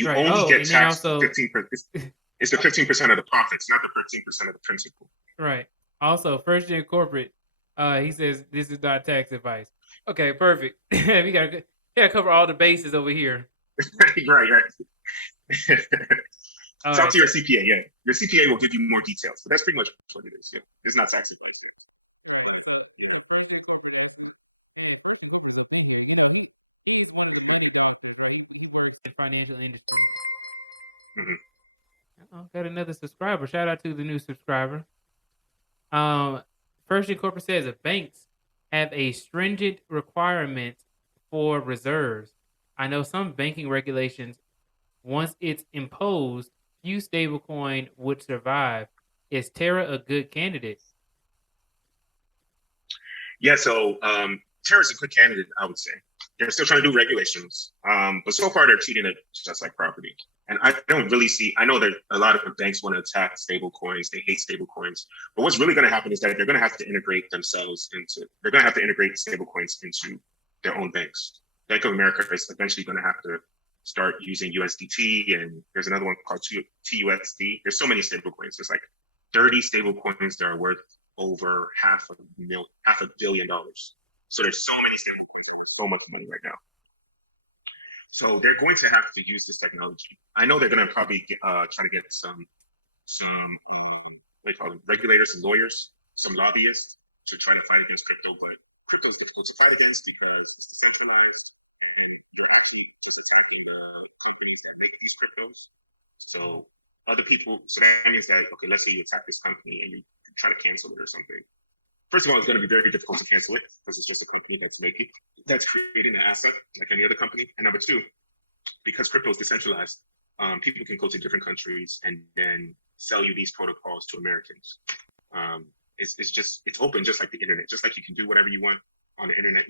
You Right. only Oh, get and then taxed also 15%. It's the 15% of the profits, not the 13% of the principal. right. Also, first gen corporate. He says this is not tax advice. Okay, perfect. we gotta cover all the bases over here. Right, right. All Talk right. to your CPA. Yeah, your CPA will give you more details, but that's pretty much what it is. Yeah, it's not tax advice. Financial industry. Mm-hmm. Oh, got another subscriber. Shout out to the new subscriber. Um, First Gen Corporate says that banks have a stringent requirement for reserves. I know some banking regulations, once it's imposed, few stablecoin would survive. Is Terra a good candidate? Yeah, so Terra's a good candidate, I would say. They're still trying to do regulations, but so far they're treating it just like property. And I don't really see. I know that a lot of banks want to attack stable coins. They hate stable coins. But what's really going to happen is that they're going to have to integrate themselves into. They're going to have to integrate stable coins into their own banks. Bank of America is eventually going to have to start using USDT, and there's another one called TUSD. There's so many stable coins. There's like 30 stable coins that are worth over $500 billion. So there's so many stable, so much money right now. So they're going to have to use this technology. I know they're going to probably try to get some what do you call them, regulators and lawyers, some lobbyists to try to fight against crypto, but crypto is difficult to fight against because it's decentralized. These cryptos. So other people, so that means that, okay, let's say you attack this company and you try to cancel it or something. First of all, it's going to be very difficult to cancel it because it's just a company that's creating an asset like any other company. And number two, because crypto is decentralized, people can go to different countries and then sell you these protocols to Americans. It's open, just like the internet, just like you can do whatever you want on the internet,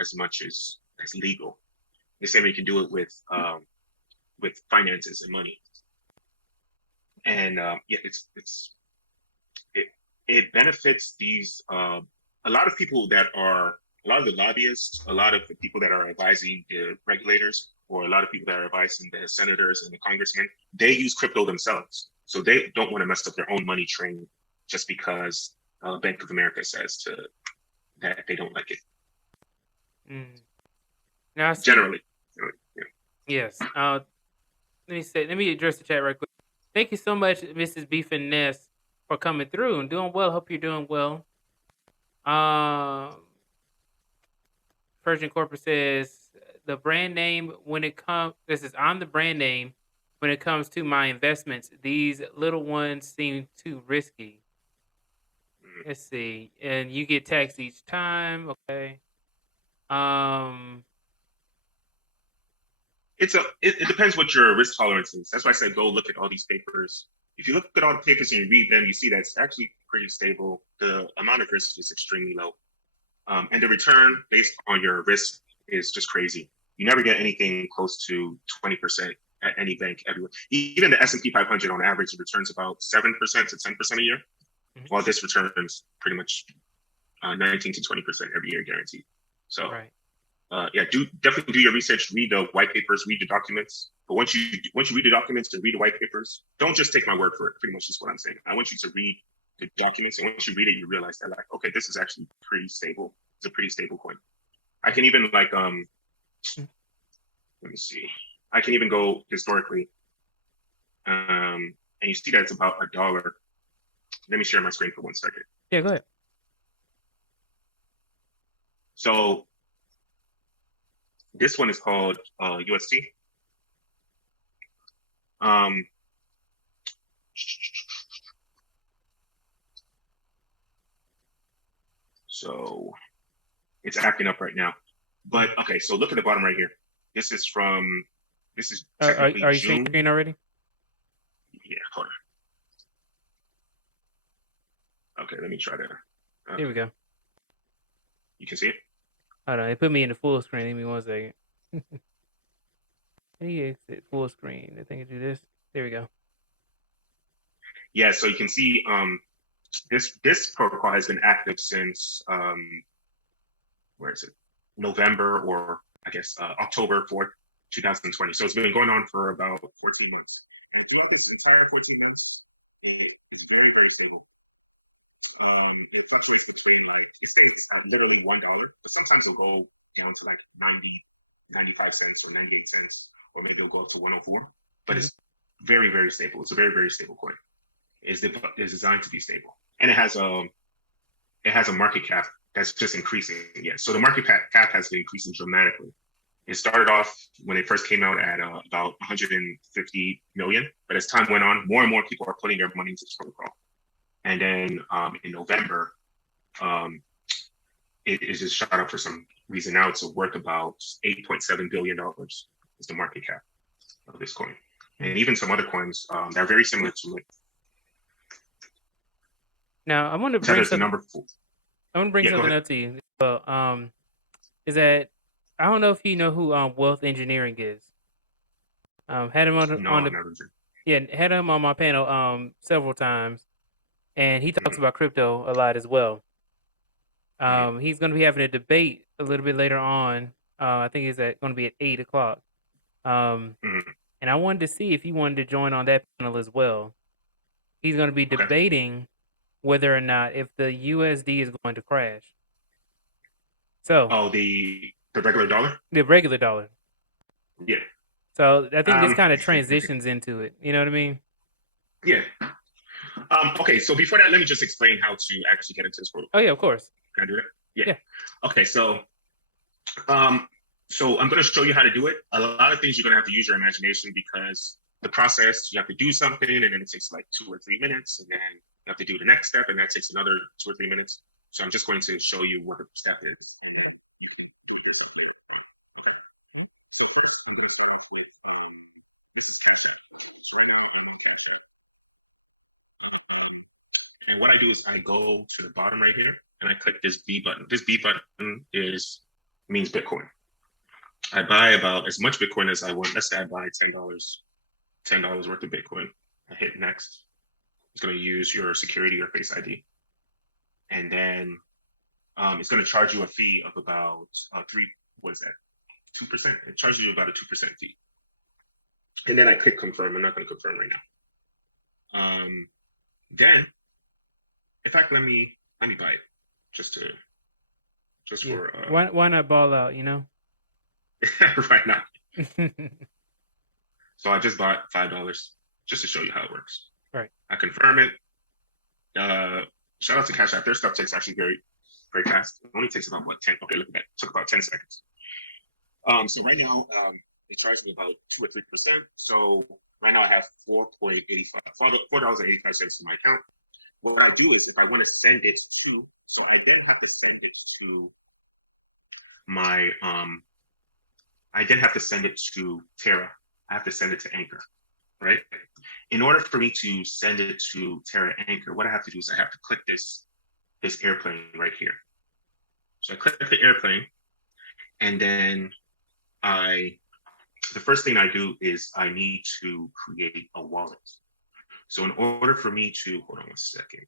as much as legal. The same way you can do it with finances and money. And it benefits these a lot of people that are a lot of the lobbyists, a lot of the people that are advising the regulators, or a lot of people that are advising the senators and the congressmen, they use crypto themselves. So they don't want to mess up their own money train just because Bank of America says that they don't like it. Now, generally, yeah. Yes. Let me address the chat right quick. Thank you so much, Mrs. 𝘰𝘰𝘯𝘕, for coming through and doing well. Hope you're doing well. Virgin Corporate says the brand name when it comes. This is I'm the brand name when it comes to my investments. These little ones seem too risky. Let's see, and you get taxed each time. Okay. It depends what your risk tolerance is. That's why I said go look at all these papers. If you look at all the papers and you read them, you see that it's actually pretty stable. The amount of risk is extremely low. And the return based on your risk is just crazy. You never get anything close to 20% at any bank everywhere. Even the S&P 500 on average returns about 7% to 10% a year, while this returns pretty much 19 to 20% every year guaranteed. So right. Definitely do your research, read the white papers, read the documents. But once you read the documents and read the white papers, don't just take my word for it. Pretty much is what I'm saying. I want you to read the documents, and once you read it, you realize that okay, this is actually pretty stable. It's a pretty stable coin. I can even let me see. I can even go historically, and you see that it's about $1. Let me share my screen for 1 second. Yeah, go ahead. So this one is called UST. So it's acting up right now. But okay, so look at the bottom right here. This is are you seeing screen already? Yeah, hold on. Okay, let me try to. Here we go. You can see it? Hold on, it put me in the full screen. Give me 1 second. Exit full screen. I think I do this. There we go. Yeah, so you can see this protocol has been active since where is it? November, or I guess October 4th, 2020. So it's been going on for about 14 months. And throughout this entire 14 months, it's very, very stable. It fluctuates between like, it stays at literally $1, but sometimes it'll go down to like 95 cents or 98 cents, or maybe it'll go up to 104. But it's very, very stable. It's a very, very stable coin. It's designed to be stable, and it has a market cap that's just increasing. Yeah, so the market cap has been increasing dramatically. It started off when it first came out at about 150 million, but as time went on, more and more people are putting their money into this protocol. And then in November, it just shot up for some reason. Now it's worth about $8.7 billion is the market cap of this coin. And even some other coins that are very similar to it. Now, I want to bring something up to you. Well, is that I don't know if you know who 𝘊𝘰𝘯𝘕 is. Had him had him on my panel several times, and he talks about crypto a lot as well. He's going to be having a debate a little bit later on. I think it's going to be at 8 o'clock. And I wanted to see if he wanted to join on that panel as well. He's going to be debating whether or not if the USD is going to crash. So, the regular dollar? The regular dollar. Yeah. So I think this kind of transitions into it. You know what I mean? Yeah. Okay, so before that, let me just explain how to actually get into this protocol. Oh yeah, of course. Can I do that? Yeah. Okay, so I'm going to show you how to do it. A lot of things you're going to have to use your imagination, because the process, you have to do something, and then it takes like 2 or 3 minutes, and then you have to do the next step, and that takes another 2 or 3 minutes. So I'm just going to show you what the step is. You can put this up later. Okay. So first, I'm going to start off with this is Cash App. So right now I'm in Cash App. And what I do is I go to the bottom right here, and I click this B button. This B button means Bitcoin. I buy about as much Bitcoin as I want. Let's say I buy $10 worth of Bitcoin. I hit next. It's going to use your security or Face ID. And then it's going to charge you a fee of about 2%? It charges you about a 2% fee. And then I click confirm. I'm not going to confirm right now. Then, in fact, let me buy it for why not ball out, you know? Right now. So I just bought $5 just to show you how it works. Right. I confirm it. Shout out to Cash App. Their stuff takes actually very, very fast. It only takes about 10. Okay, look at that. It took about 10 seconds. So right now, it charged me about 2 or 3%. So right now I have $4.85 in my account. What I do is, if I want to send it to, so I then have to send it to my I then have to send it to Terra. I have to send it to Anchor, right? In order for me to send it to Terra Anchor, what I have to do is I have to click this airplane right here. So I click the airplane, and then the first thing I do is I need to create a wallet. So in order for me to, hold on 1 second.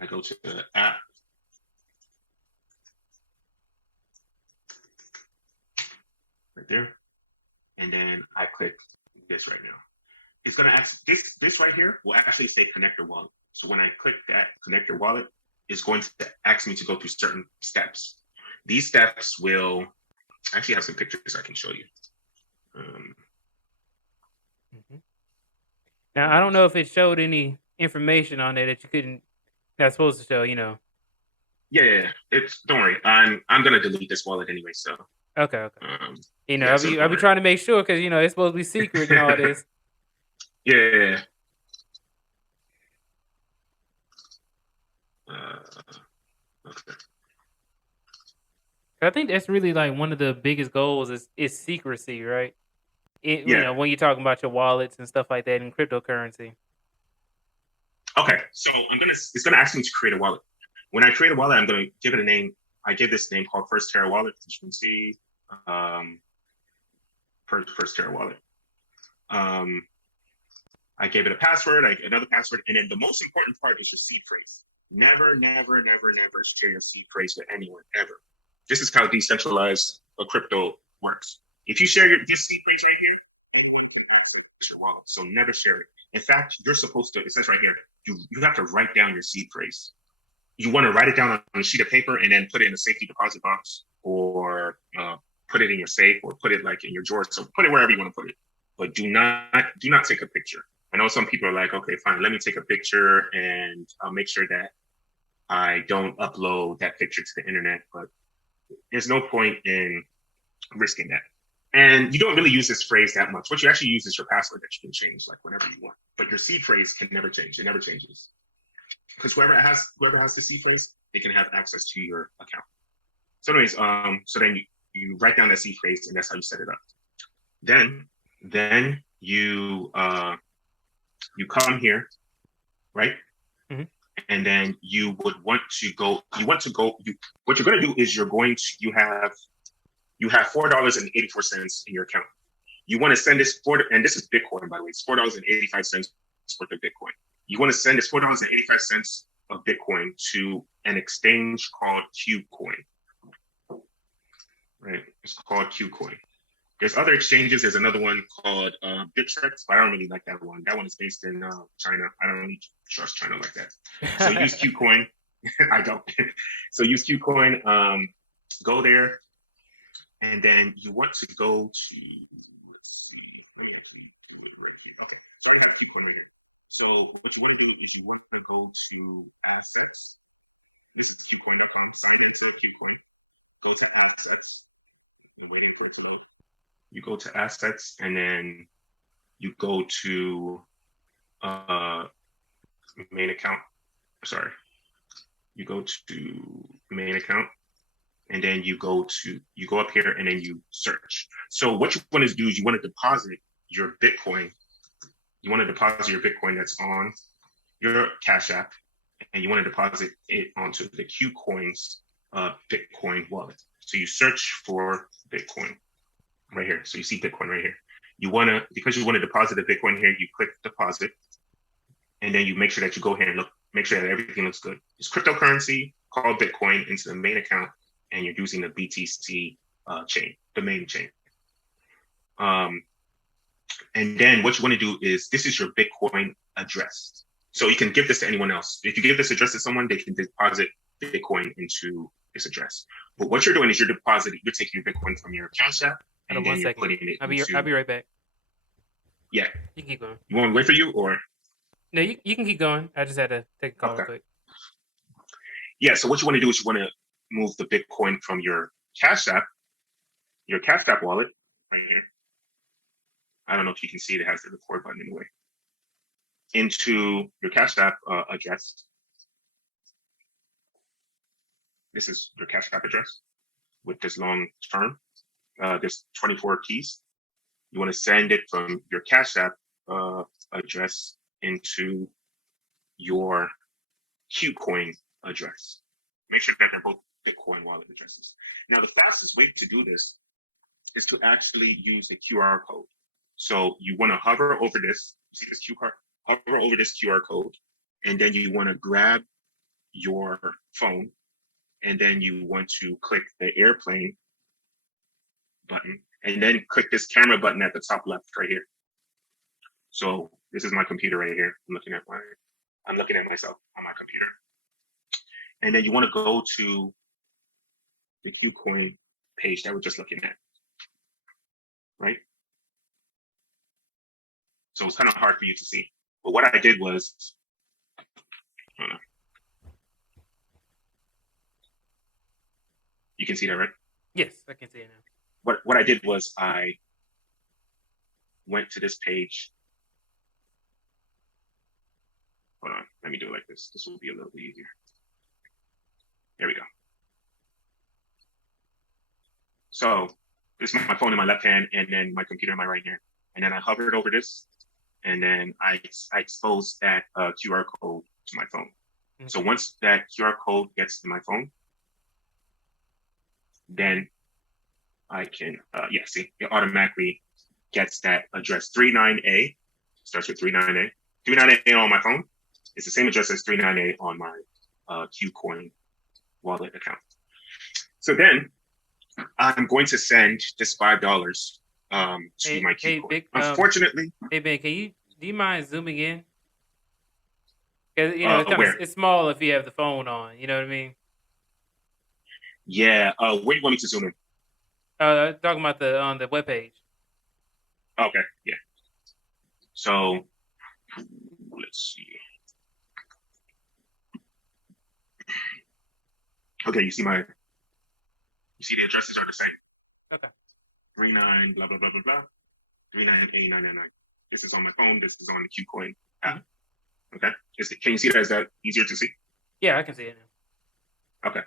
I go to the app. Right there. And then I click this right now. It's going to ask, this right here will actually say connect your wallet. So when I click that connect your wallet, it's going to ask me to go through certain steps. These steps will, I actually have some pictures I can show you. Now, I don't know if it showed any information on there that you couldn't, that's supposed to show, you know. Yeah. Don't worry. I'm going to delete this wallet anyway, so. Okay. You know, I'll be trying to make sure, because, you know, it's supposed to be secret and all this. Yeah. Okay. I think that's really like one of the biggest goals is secrecy, right? You know, when you're talking about your wallets and stuff like that in cryptocurrency. Okay, so it's gonna ask me to create a wallet. When I create a wallet, I'm gonna give it a name. I give this name called First Terra Wallet. As you can see, First Terra Wallet. I gave it a password, another password, and then the most important part is your seed phrase. Never share your seed phrase with anyone, ever. This is how decentralized a crypto works. If you share this seed phrase right here, you're going to have to your wallet. So never share it. In fact, you're supposed to, it says right here, you have to write down your seed phrase. You want to write it down on a sheet of paper and then put it in a safety deposit box, or put it in your safe, or put it like in your drawer. So put it wherever you want to put it, but do not take a picture. I know some people are like, okay, fine, let me take a picture and I'll make sure that I don't upload that picture to the internet, but there's no point in risking that. And you don't really use this phrase that much. What you actually use is your password that you can change like whenever you want. But your seed phrase can never change. It never changes. Because whoever has the seed phrase, they can have access to your account. So anyways, so then you write down that seed phrase, and that's how you set it up. Then you come here, right? Mm-hmm. And then you would want to go. What you're going to do is you have $4.84 in your account. You want to send this and this is Bitcoin, by the way. It's $4.85 worth of Bitcoin. You want to send this $4.85 of Bitcoin to an exchange called KuCoin. Right? It's called KuCoin. There's other exchanges. There's another one called Bittrex, but I don't really like that one. That one is based in China. I don't really trust China like that. So use KuCoin. I don't. So use KuCoin. Go there, and then you want to go to. Okay, so I have KuCoin right here. So what you want to do is you want to go to assets. This is KuCoin.com. Sign into KuCoin. Go to assets. You're waiting for it to load. You go to assets, and then you go to main account. Sorry. You go to main account, and then you go up here, and then you search. So what you want to do is you want to deposit your Bitcoin. You want to deposit your Bitcoin that's on your Cash App, and you want to deposit it onto the KuCoin's Bitcoin wallet. So you search for Bitcoin right here. So you see Bitcoin right here. Because you want to deposit the Bitcoin here, you click deposit, and then you make sure that you go here and make sure that everything looks good. It's cryptocurrency called Bitcoin into the main account, and you're using the BTC chain, the main chain. And then what you want to do is, this is your Bitcoin address. So you can give this to anyone else. If you give this address to someone, they can deposit Bitcoin into this address. But what you're doing is you're taking your Bitcoin from your Cash App, and then you're putting it I'll be right back. Yeah. You can keep going. You want me to wait for you, or? No, you can keep going. I just had to take a call real quick. Yeah, so what you want to do is you want to move the Bitcoin from your Cash App wallet right here. I don't know if you can see it has the record button in the way. Into your Cash App address. This is your Cash App address with this long term. There's 24 keys. You want to send it from your Cash App address into your KuCoin address. Make sure that they're both Bitcoin wallet addresses. Now, the fastest way to do this is to actually use a QR code. So you want to hover over this, see this hover over this QR code, and then you want to grab your phone, and then you want to click the airplane button, and then click this camera button at the top left right here. So this is my computer right here. I'm looking at myself on my computer. And then you want to go to the KuCoin page that we're just looking at, right? So it's kind of hard for you to see. But what I did was, you can see that, right? Yes, I can see it now. What I did was I went to this page. Hold on, let me do it like this. This will be a little bit easier. There we go. So this is my phone in my left hand, and then my computer in my right hand. And then I hovered over this, and then I exposed that QR code to my phone. Mm-hmm. So once that QR code gets to my phone, then I can, see, it automatically gets that address 39A, starts with 39A. 39A on my phone is the same address as 39A on my KuCoin wallet account. So then I'm going to send this $5 to my KuCoin. Unfortunately, hey Ben, do you mind zooming in? Because it's small if you have the phone on. You know what I mean? Yeah. Where do you want me to zoom in? Talking about on the webpage. Okay. Yeah. So let's see. Okay, you see the addresses are the same. Okay. 39 blah blah blah blah blah. 39A999. This is on my phone. This is on the KuCoin app. Mm-hmm. Okay. Can you see that? Is that easier to see? Yeah, I can see it now. Okay.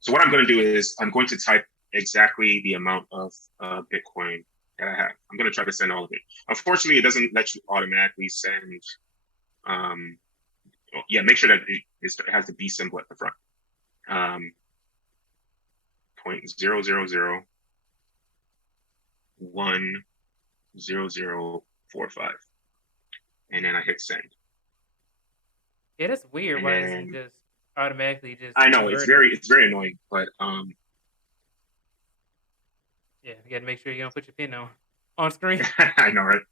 So what I'm going to do is I'm going to type exactly the amount of Bitcoin that I have. I'm going to try to send all of it. Unfortunately, it doesn't let you automatically send. Yeah, make sure that it has the B symbol at the front. 0.000100045, and then I hit send. Yeah, that's weird. Why doesn't it just automatically just? I know it's very annoying, but yeah, you got to make sure you don't put your pin on screen. I know, right?